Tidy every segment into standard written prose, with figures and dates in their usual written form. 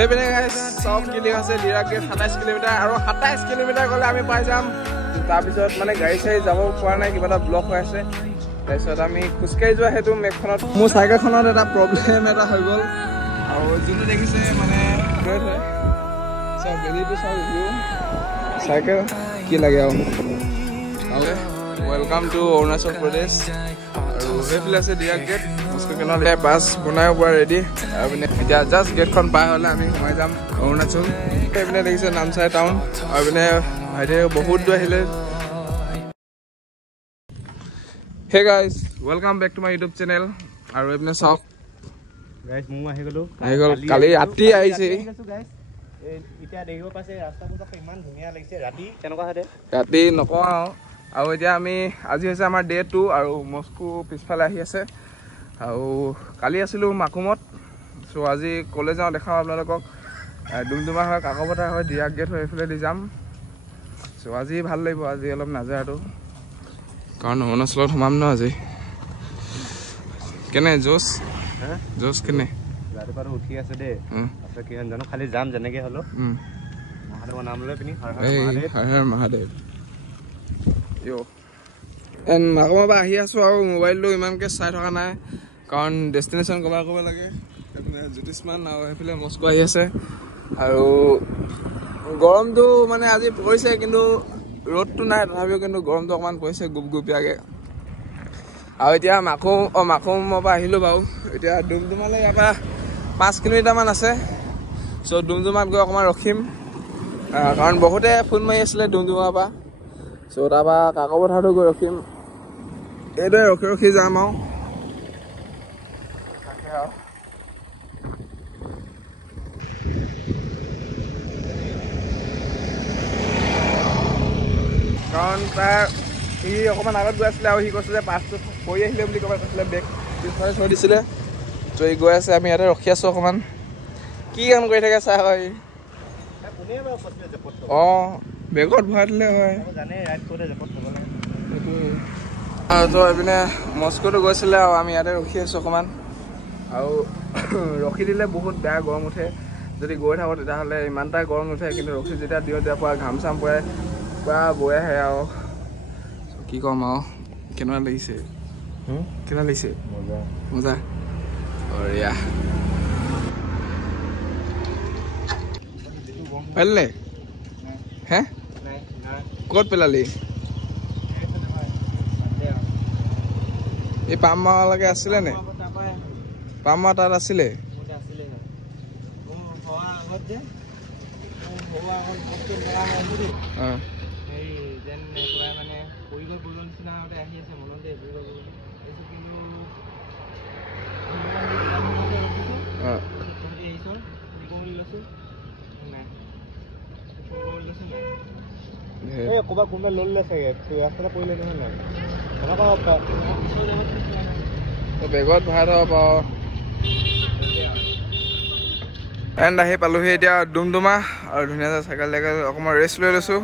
এইপিনে গাইছ চব কি লিখা আছে ডিৰাক গেট 27 কিলোমিটাৰ আৰু 27 কিলোমিটাৰ গ'লে আমি পাই যাম। তাৰপিছত মানে গাড়ী চাড়ী যাব পৰা নাই, কিবা এটা ব্লক হৈ আছে। তাৰপিছত আমি খোজকাঢ়ি যোৱা সেইটো মেঘখনত মোৰ চাইকেলখনত এটা প্ৰব্লেম এটা হৈ গ'ল আৰু যোনে দেখিছে মানে চব বেলিটো চব ৰিভিউ চাইকেল কি লাগে আৰু ৱেলকাম টু অৰুণাচল প্ৰদেশ। আৰু সেইফালে আছে ডিৰাক গেট মুস্ককেনৰ বাছ বনাই পৰা ৰেডি। আৰু পিনে এতিয়া জাষ্ট গেটখন পাৰ হ'লে আমি সোমাই যাম অৰুণাচল। এইপিনে দেখিছে নামচাই টাউন আৰু পিনে ভাইটিয়ে বহুত দূৰ আহিলে। Hey guys welcome back to my YouTube channel. আৰু এইপিনে চাওক গাইজ মই আহি গ'লো কালি ৰাতি আহিছে। এতিয়া দেখিব পাইছে ৰাস্তাটো ইমান ধুনীয়া লাগিছে ৰাতি কেনেকুৱা হয় ৰাতি নকওঁ আৰু এতিয়া আমি আজি হৈছে আমাৰ ডে 2 আৰু মস্কো পিছফালে আহি আছে। আৰু কালি আছিলোঁ মাকুমত। চ' আজি ক'লৈ যাওঁ দেখাওঁ আপোনালোকক। ডুমডুমা হয়, কাকপথাৰ হয়, ডিৰাক গেট হয়, এইফালে দি যাম। চ' আজি ভাল লাগিব, আজি অলপ নাযায়টো কাৰণ অৰুণাচলত সোমাম ন আজি। কেনে জোচ জোচ কেনে ৰাতিপুৱাটো উঠি আছে দেই। কি জানো খালি যাম যেনেকৈ হ'লেও মহাদেৱৰ নাম লৈ পিনি হৰ হৰ মহাদেৱ। মাকুমৰ পৰা আহি আছোঁ আৰু মোবাইলটো ইমানকৈ চাই থকা নাই কাৰণ ডেষ্টিনেশ্যন কভাৰ কৰিব লাগে। সেইপিনে জ্যোতিষমান আৰু সেইফালে মস্কো আহি আছে। আৰু গৰমটো মানে আজি পৰিছে কিন্তু ৰ'দটো নাই, তথাপিও কিন্তু গৰমটো অকণমান পৰিছে গুপগুপীয়াকৈ। আৰু এতিয়া মাকুমৰ পৰা আহিলোঁ বাৰু। এতিয়া ডুমডুমালৈ ইয়াৰ পৰা 5 কিলোমিটাৰমান আছে। চ' ডুমডুমাত গৈ অকণমান ৰখিম কাৰণ বহুতে ফোন মাৰি আছিলে ডুমডুমাৰ পৰা। চ' তাৰপৰা কাকপথাৰতো গৈ ৰখিম। এইদৰে ৰখি ৰখি যাম আৰু কাৰণ তাৰ সি অকণমান আগত গৈ আছিলে আৰু সি কৈছিলে পাছটো পৰি আহিলে বুলি ক'ৰবাত কৈছিলে, বেগ পিছফালে থৈ দিছিলে। ত' সি গৈ আছে, আমি ইয়াতে ৰখি আছোঁ অকণমান। কি কাম কৰি থাকে চাই হয়। অঁ বেগত ভৰাই দিলে হয়। তো এইপিনে মস্কোটো গৈছিলে আৰু আমি ইয়াতে ৰখি আছোঁ অকণমান। আৰু ৰখি দিলে বহুত বেয়া গৰম উঠে। যদি গৈ থাকোঁ তেতিয়াহ'লে ইমান এটা গৰম নুঠে, কিন্তু ৰখি যেতিয়া দিওঁ তেতিয়া পুৰা ঘাম চাম পৰে, পুৰা বৈ আহে আৰু কি ক'ম আৰু। কেনেকুৱা লাগিছে কেনেকুৱা লাগিছে? মজা বঢ়িয়া। পেলালে হে ক'ত পেলালি? এই পাম মাৰালৈকে আছিলে নে? পাম মাৰা তাত আছিলে? ক'ৰবাত কোনোবাই লৈ ল'লে চাগে, ৰাস্তাতে পৰিলে নহয় নাই বেগত ভৰাই থব পাৰ। এণ্ড আহি পালোহি এতিয়া ডুমডুমা আৰু ধুনীয়াকৈ চাইকেল টাইকেল অকণমান ৰেষ্ট লৈ লৈছোঁ।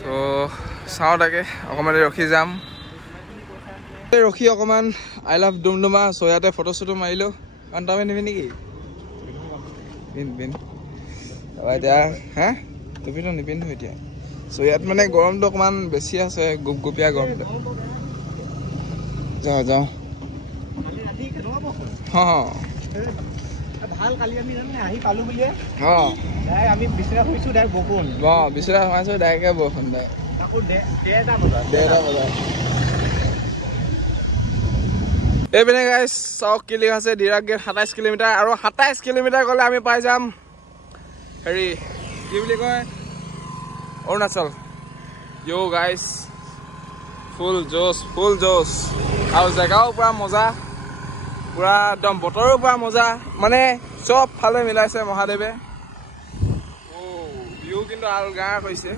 চ' চাওঁ তাকে অকণমান ৰখি যাম। ৰখি অকণমান আই লাভ ডুমডুমা। চ' ইয়াতে ফটো চটো মাৰিলোঁ। কাৰণ তই নিবি নেকি? পিন্ধ তাৰপৰা এতিয়া হা টুপিটো নিপিন্ধো এতিয়া। চ' ইয়াত মানে গৰমটো অকণমান বেছি আছে, গুপগুপীয়া গৰমটো। যাওঁ ভাল। কালি আমি আহি পালোঁ বুলিয়ে আমি বিচৰা শুইছোঁ, ডাইৰেক্ট বৰষুণ। বিচৰা সোমাইছোঁ, ডাইৰেক্টে বৰষুণ। আকৌ 1:30 বজাত। এইপিনে গাইছ চাওক কি লিখা আছে ডিৰাক গেট 27 কিলোমিটাৰ আৰু 27 কিলোমিটাৰ গ'লে আমি পাই যাম হেৰি কি বুলি কয় অৰুণাচল। ইউ গাইছ ফুল জোচ আৰু জেগাও পুৰা মজা, পুৰা একদম বতৰো পুৰা মজা, মানে চব ফালে মিলাইছে মহাদেৱে। ভিউ কিন্তু আলগা হৈছে।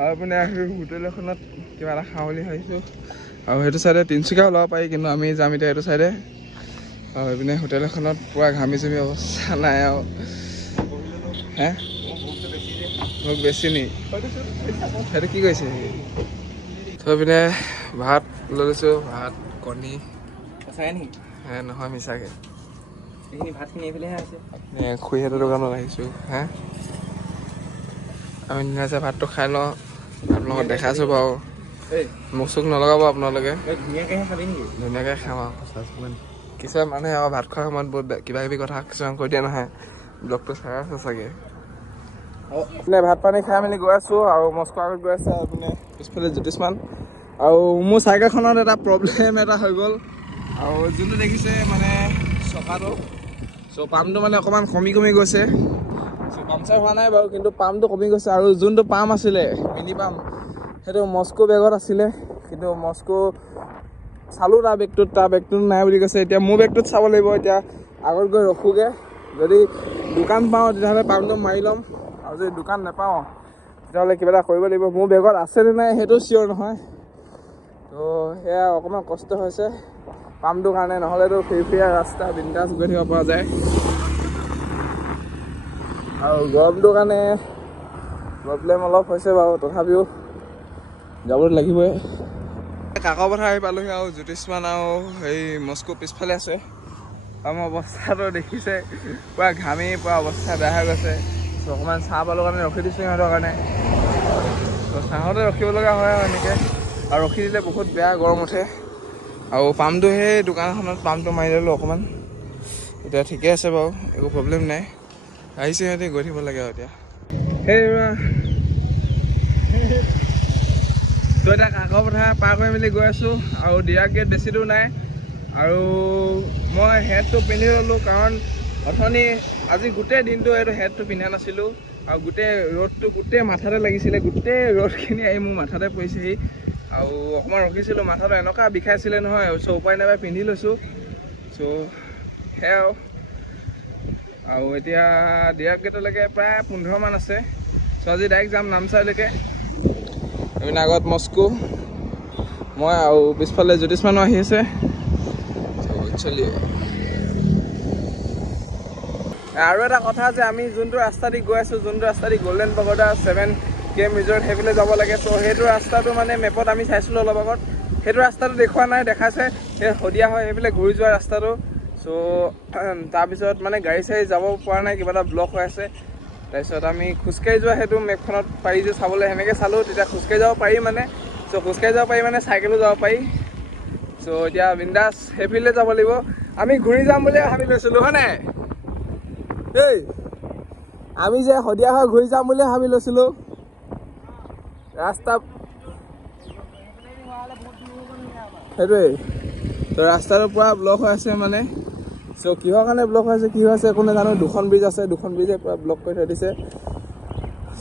আৰু পিনে হোটেল এখনত কিবা এটা খাওঁ বুলি ভাবিছোঁ। আৰু সেইটো চাইডে তিনিচুকীয়া ওলাব পাৰি, কিন্তু আমি যাম এতিয়া এইটো চাইডে। আৰু এইপিনে হোটেল এখনত পুৰা ঘামি চুমি অৱস্থা নাই আৰু। হে মোক বেছি নি সেইটো কি কৈছে? থৈ পিনে ভাত লৈ লৈছোঁ, ভাত কণী নহয় মিছাকে এইখিনি ভাতখিনি এইফালেহে আছে খুৰীহঁতৰ দোকানত আহিছোঁ হে আমি ধুনীয়াছে ভাতটো খাই লওঁ আপোনালোকক দেখাইছোঁ বাৰু মুখ চুখ নলগাব আপোনালোকে ধুনীয়াকৈহে খাবি নেকি ধুনীয়াকৈ খাম আৰু কিছুমান মানুহে আকৌ ভাত খোৱাৰ সময়ত বহুত কিবা কিবি কথা কিছুমান কৈ দিয়া নহয় ব্লগটো চাই আছে চাগে ভাত পানী খাই মেলি গৈ আছোঁ আৰু মস্কো আগত গৈ আছে আপুনি পিছফালে জ্যোতিষমান আৰু মোৰ চাইকেলখনত এটা প্ৰব্লেম এটা হৈ গ'ল আৰু যোনটো দেখিছে মানে চকাটো চ' পাম্পটো মানে অকণমান কমি গৈছে চ' পামচাৰ হোৱা নাই বাৰু কিন্তু পাম্পটো কমি গৈছে আৰু যোনটো পাম্প আছিলে মিনি পাম্প সেইটো মস্কো বেগত আছিলে কিন্তু মস্কো চালোঁ তাৰ বেগটোত নাই বুলি কৈছে এতিয়া মোৰ বেগটোত চাব লাগিব এতিয়া আগত গৈ ৰখোগৈ যদি দোকান পাওঁ তেতিয়াহ'লে পাম্পটো মাৰি ল'ম আৰু যদি দোকান নাপাওঁ তেতিয়াহ'লে কিবা এটা কৰিব লাগিব মোৰ বেগত আছেনে নাই সেইটো চিয়'ৰ নহয় তো সেয়া অকণমান কষ্ট হৈছে পাম্পটোৰ কাৰণে নহ'লেতো ফিৰফিৰীয়া ৰাস্তা বিন্দাছ গৈ থাকিব পৰা যায় আৰু গৰমটোৰ কাৰণে প্ৰব্লেম অলপ হৈছে বাৰু তথাপিও যাবলৈ লাগিবই কাকৰ পথাৰ আহি পালোহি আৰু জ্যোতিষমান আৰু হেৰি মস্কো পিছফালে আছে আৰু মোৰ অৱস্থাটো দেখিছে পুৰা ঘামি পুৰা অৱস্থা বেয়া হৈ গৈছে চ' অকণমান চাহ পালোঁ কাৰণে ৰখি দিছোঁ সিহঁতৰ কাৰণে ত' চাহতে ৰখিব লগা হয় আৰু এনেকৈ আৰু ৰখি দিলে বহুত বেয়া গৰম উঠে আৰু পাম্পটো সেই দোকানখনত পাম্পটো মাৰি ল'লোঁ অকণমান এতিয়া ঠিকে আছে বাৰু একো প্ৰব্লেম নাই আহিছে সিহঁতে গৈ থাকিব লাগে আৰু এতিয়া সেই তো এতিয়া কাকৰ পথাৰ পাৰ কৰি মেলি গৈ আছোঁ আৰু ডিৰাক গেট বেছি দূৰ নাই আৰু মই হেডটো পিন্ধি ল'লোঁ কাৰণ অথনি আজি গোটেই দিনটো এইটো হেডটো পিন্ধা নাছিলোঁ আৰু গোটেই ৰ'দটো গোটেই মাথাতে লাগিছিলে গোটেই ৰ'দখিনি আহি মোৰ মাথাতে পৰিছেহি আৰু অকণমান ৰখিছিলোঁ মাথাটো এনেকুৱা বিষাইছিলে নহয় চ' উপায় নাপাই পিন্ধি লৈছোঁ চ' সেয়া আৰু এতিয়া ডিৰাক গেটলৈকে প্ৰায় 15 মান আছে চ' আজি ডাইৰেক্ট যাম নামচাইলৈকে এইপিনে আগত মস্কো মই আৰু পিছফালে জ্যোতিষমানো আহি আছে আৰু এটা কথা যে আমি যোনটো ৰাস্তা দি গৈ আছোঁ যোনটো ৰাস্তা দি গল্ডেন পাগোডা 7 ৰিজৰ্ট সেইফালে যাব লাগে চ' সেইটো ৰাস্তাটো মানে মেপত আমি চাইছিলোঁ অলপ আগত সেইটো ৰাস্তাটো দেখুওৱা নাই দেখাইছে সেই সদিয়া হয় সেইফালে ঘূৰি যোৱা ৰাস্তাটো চ' তাৰপিছত মানে গাড়ী চাড়ী যাব পৰা নাই কিবা এটা ব্লক হৈ আছে তাৰপিছত আমি খোজকাঢ়ি যোৱা সেইটো মেপখনত পাৰি যে চাবলৈ সেনেকৈ চালোঁ তেতিয়া খোজকাঢ়ি যাব পাৰি মানে চ' খোজকাঢ়ি যাব পাৰি মানে চাইকেলো যাব পাৰি চ' এতিয়া বিন্দাছ সেইফালে যাব লাগিব আমি ঘূৰি যাম বুলিয়ে ভাবি লৈছিলোঁ হয় নাই এই আমি যে সদিয়া হৈ ঘূৰি যাম বুলিয়ে ভাবি লৈছিলোঁ ৰাস্তা সেইটোৱেই তো ৰাস্তাটো পুৰা ব্লক হৈ আছে মানে চ' কিহৰ কাৰণে ব্লক হৈ আছে কি হৈ আছে একো নাজানো দুখন ব্ৰিজ আছে দুখন ব্ৰিজে পুৰা ব্লক কৰি থৈ দিছে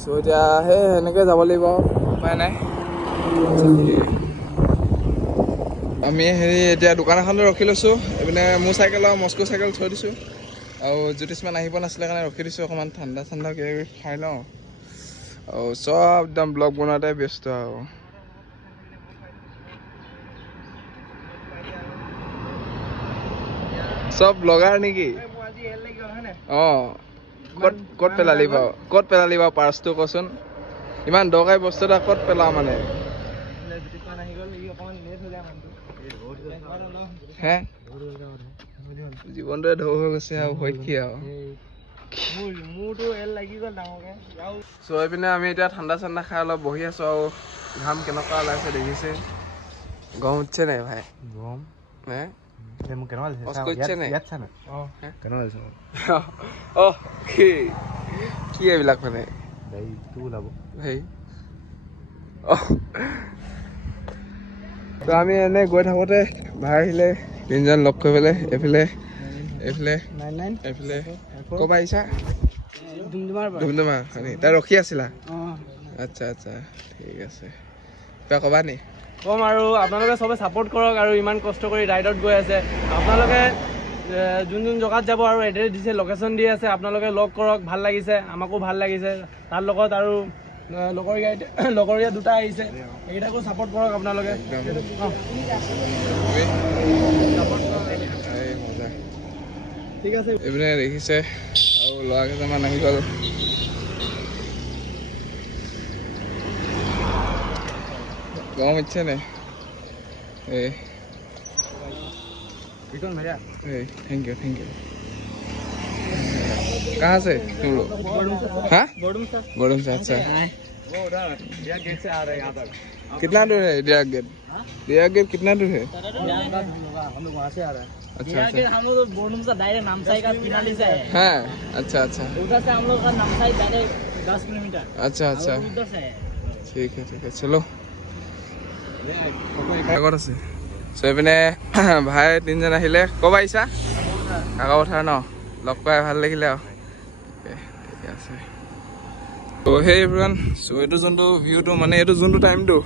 চ' এতিয়া সেই সেনেকৈ যাব লাগিব উপায় নাই আমি হেৰি এতিয়া দোকান এখনতে ৰখি লৈছোঁ এইপিনে মোৰ চাইকেল আৰু মস্কো চাইকেল থৈ দিছোঁ আৰু জ্যোতিষমান আহিব নাছিলে কাৰণে ৰখি দিছোঁ অকণমান ঠাণ্ডা কিবা কিবি খাই লওঁ আৰু চব একদম ব্লগ বনোৱাতে ব্যস্ত আৰু চব ব্লগাৰ নেকি অঁ ক'ত পেলালি বাৰু পাৰ্চটো কচোন ইমান দৰকাৰী বস্তু এটা ক'ত পেলাওঁ মানে হে জীৱনটোৱে ঢৌ হৈ গৈছে আৰু হৈ কি আৰু চ' এইপিনে আমি এতিয়া ঠাণ্ডা খাই অলপ বহি আছোঁ আৰু ঘাম কেনেকুৱা ওলাইছে দেখিছে গৰম উঠছে নাই ভাই গৰম হে কি এইবিলাক মানে আমি এনে গৈ থাকোঁতে ভাই আহিলে তিনিজন লগ কৰি পেলাই এইফালে ক'ৰ পৰা আহিছা ডুমডুমা তাই ৰখি আছিলা আচ্ছা ঠিক আছে কিবা ক'বা নি কম আৰু আপোনালোকে চবে ছাপোৰ্ট কৰক আৰু ইমান কষ্ট কৰি ৰাইডত গৈ আছে আপোনালোকে যোন জেগাত যাব আৰু এড্ৰেছ দিছে লোকেশ্যন দি আছে আপোনালোকে লগ কৰক ভাল লাগিছে আমাকো ভাল লাগিছে তাৰ লগত আৰু লগৰীয়া দুটা আহিছে এইকেইটাকো ছাপোৰ্ট কৰক আপোনালোকে ঠিক আছে এইপিনে দেখিছে আৰু ল'ৰা কেইটামান আহি গ'ল গৰম উঠিছে নে थैंक यू कहाँ से तुम लोग हाँ बोडुम से अच्छा कितना दूर है डिया गेट कितना दूर है हम लोग वहाँ से आ रहे हैं अच्छा हम लोग बोडुम से डायरेक्ट नामसाई का किनारे से है हाँ अच्छा उधर से हम लोग का नामसाई डायरेक्ट 10 किलोमीटर अच्छा उधर से है ठीक है चलो আগত আছে চ' এইপিনে ভাই তিনিজন আহিলে ক'ব আহিছা কাকা পথাৰ ন লগ পাই ভাল লাগিলে আৰু ঠিকে আছে ত' সেই এভৰিৱান চ' এইটো যোনটো ভিউটো মানে এইটো যোনটো টাইমটো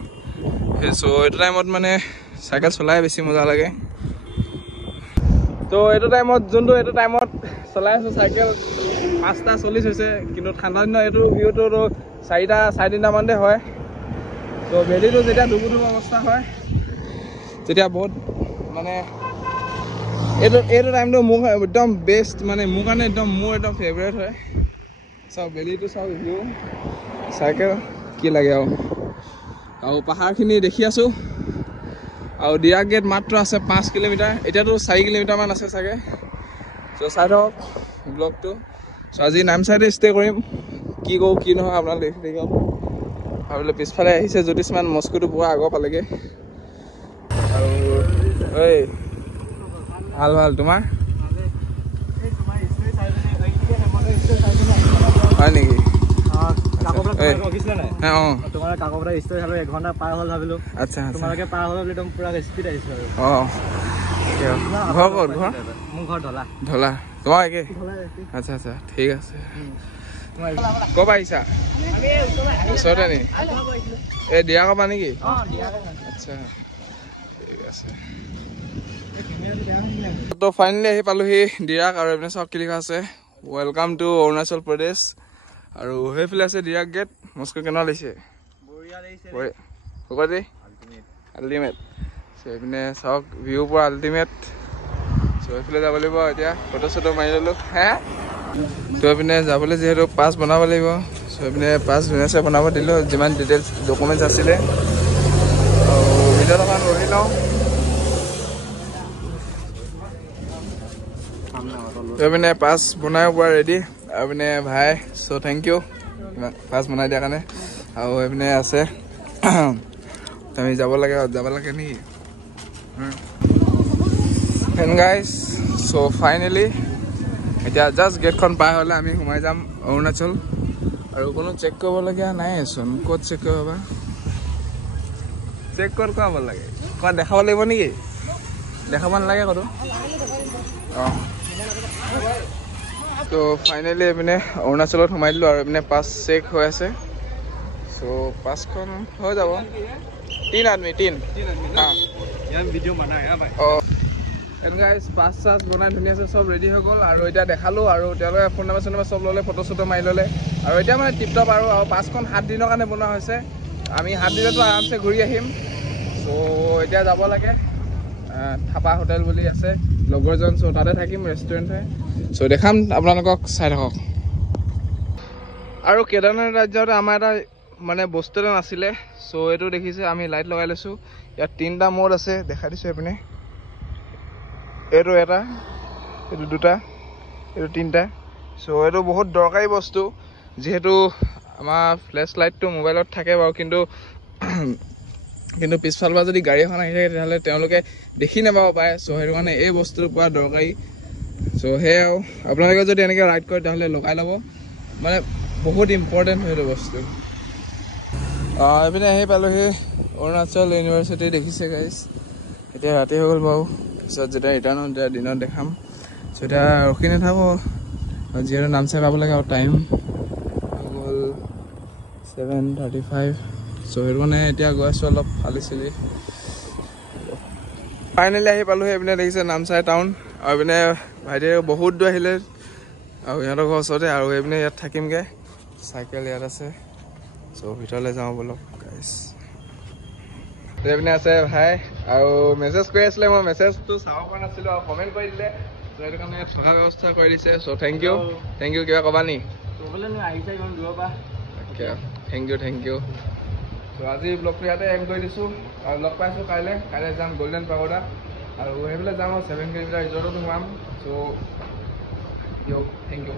সেই চ' এইটো টাইমত মানে চাইকেল চলাই বেছি মজা লাগে ত' এইটো টাইমত চলাই আছোঁ চাইকেল 5:40 হৈছে কিন্তু ঠাণ্ডা দিনত এইটো ভিউটো 4:30 মানতে হয় তো বেলিটো যেতিয়া ডুবু অৱস্থা হয় তেতিয়া বহুত মানে এইটো টাইমটো মোৰ একদম বেষ্ট মানে মোৰ কাৰণে মোৰ একদম ফেভৰেট হয় চাওক বেলিটো চাওক ভিউ চাইকেল কি লাগে আৰু পাহাৰখিনি দেখি আছোঁ আৰু ডিয়া গেট মাত্ৰ আছে 5 কিলোমিটাৰ এতিয়াতো 4 কিলোমিটাৰমান আছে চাগে চ' চাই থাকক ব্লগটো চ' আজি নামচাইতে ষ্টে কৰিম কি কওঁ কি নহয় আপোনালোকে দেখি থাকক আৰু বোলে পিছফালে আহিছে জ্যোতিষমান মস্কোটো পুৰা আগৰ পালেগে আৰু ঐ ভাল তোমাৰ হয় নেকি আচ্ছা ঘৰ ক'ত ঘৰ ঢলা তোমাৰ একে আচ্ছা ঠিক আছে ক'ৰ পৰা আহিছা ওচৰতে নি এই দিয়া ক'বা নেকি আচ্ছা ঠিক আছে তো ফাইনেলি আহি পালোহি ডিৰাক আৰু এইপিনে চাওক কি লিখা আছে ৱেলকাম টু অৰুণাচল প্ৰদেশ আৰু সেইফালে আছে ডিৰাক গেট মস্কো কেনেকুৱা লাগিছে আল্টিমেট এইপিনে চাওক ভিউ পুৰা আল্টিমেট চ' এইফালে যাব লাগিব এতিয়া ফটো মাৰি ল'লোঁ হে তো এইপিনে যাবলৈ যিহেতু পাছ বনাব লাগিব চ' এইপিনে পাছ ধুনীয়াছে বনাব দিলোঁ যিমান ডিটেইলছ ডকুমেণ্টছ আছিলে আৰু ভিতৰত অকণমান ৰহি লওঁ তো এইপিনে পাছ বনাই পুৰা ৰেডি আৰু এইপিনে ভাই চ' থেংক ইউ পাছ বনাই দিয়াৰ কাৰণে আৰু এইপিনে আছে আমি যাব লাগে নেকি এণ্ড গাইজ চ' ফাইনেলি এতিয়া জাষ্ট গেটখন পাৰ হ'লে আমি সোমাই যাম অৰুণাচল আৰু কোনো চেক কৰিবলগীয়া নাইচোন ক'ত চেক কৰিব বা চেক ক'ত কৰাব লাগে ক'ত দেখাব লাগিব নেকি দেখাব নালাগে ক'তো অঁ তো ফাইনেলি এইপিনে অৰুণাচলত সোমাই দিলোঁ আৰু এইপিনে পাছ চেক হৈ আছে চ' পাছখন হৈ যাব 3 आदमी हाँ অঁ এনেকৈ পাছ চাছ বনাই ধুনীয়াছে চব ৰেডি হৈ গ'ল আৰু এতিয়া দেখালোঁ আৰু তেওঁলোকে ফোন নাম্বাৰ চব ল'লে ফটো মাৰি ল'লে আৰু এতিয়া মানে টিপটপ আৰু পাছখন 7 দিনৰ কাৰণে বনোৱা হৈছে আমি 7 দিনতো আৰামছে ঘূৰি আহিম চ' এতিয়া যাব লাগে থাপা হোটেল বুলি আছে লগৰজন চ' তাতে থাকিম ৰেষ্টুৰেণ্ট হয় চ' দেখাম আপোনালোকক চাই থাকক আৰু কেদাৰনাথ ৰাজ্যতে আমাৰ এটা মানে বস্তু এটা নাছিলে চ' এইটো দেখিছে আমি লাইট লগাই লৈছোঁ ইয়াত 3টা মোড আছে দেখাই দিছোঁ এইপিনে এইটো এটা এইটো 2টা এইটো 3টা চ' এইটো বহুত দৰকাৰী বস্তু যিহেতু আমাৰ ফ্লেছ লাইটটো মোবাইলত থাকে বাৰু কিন্তু পিছফালৰ পৰা যদি গাড়ী এখন আহি থাকে তেতিয়াহ'লে তেওঁলোকে দেখি নাপাব পাৰে চ' সেইটো কাৰণে এই বস্তুটো পুৰা দৰকাৰী চ' সেয়াও আপোনালোকে যদি এনেকৈ ৰাইড কৰে তেতিয়াহ'লে লগাই ল'ব মানে বহুত ইম্পৰ্টেণ্ট হয় এইটো বস্তু এইপিনে আহি পালোহি অৰুণাচল ইউনিভাৰ্চিটি দেখিছে গাইজ এতিয়া ৰাতি হৈ গ'ল বাৰু পিছত যেতিয়া ৰিটাৰ্ণ তেতিয়া দিনত দেখাম চ' এতিয়া ৰখি নাথাকোঁ যিহেতু নামচাই পাব লাগে আৰু টাইম হ'ল 7:35 চ' সেইটো কাৰণে এতিয়া গৈ আছোঁ অলপ ফালি চিলি ফাইনেলি আহি পালোহি এইপিনে দেখিছে নামচাই টাউন আৰু এইপিনে ভাইটিয়ে বহুত দূৰ আহিলে আৰু সিহঁতৰ ঘৰৰ ওচৰতে আৰু এইপিনে ইয়াত থাকিমগৈ চাইকেল ইয়াত আছে চ' ভিতৰলৈ যাওঁ বলক গাইজ এইপিনে আছে ভাই আৰু মেছেজ কৰি আছিলে মই মেছেজটো চাব পৰা নাছিলোঁ আৰু কমেণ্ট কৰি দিলে চ' সেইটো কাৰণে ইয়াত থকা ব্যৱস্থা কৰি দিছে চ' থেংক ইউ কিবা ক'বা নি আহিছে ইমান দূৰৰ পৰা থেংক ইউ চ' আজি ব্লগটো ইয়াতে এণ্ড কৰি দিছোঁ আৰু লগ পাইছোঁ কাইলৈ যাম গল্ডেন পাগোডা চ' আৰু সেইফালে যাম আৰু 7 কিলোমিটাৰ ৰিজৰ্টতো সোমাম চ' দিয়ক থেংক ইউ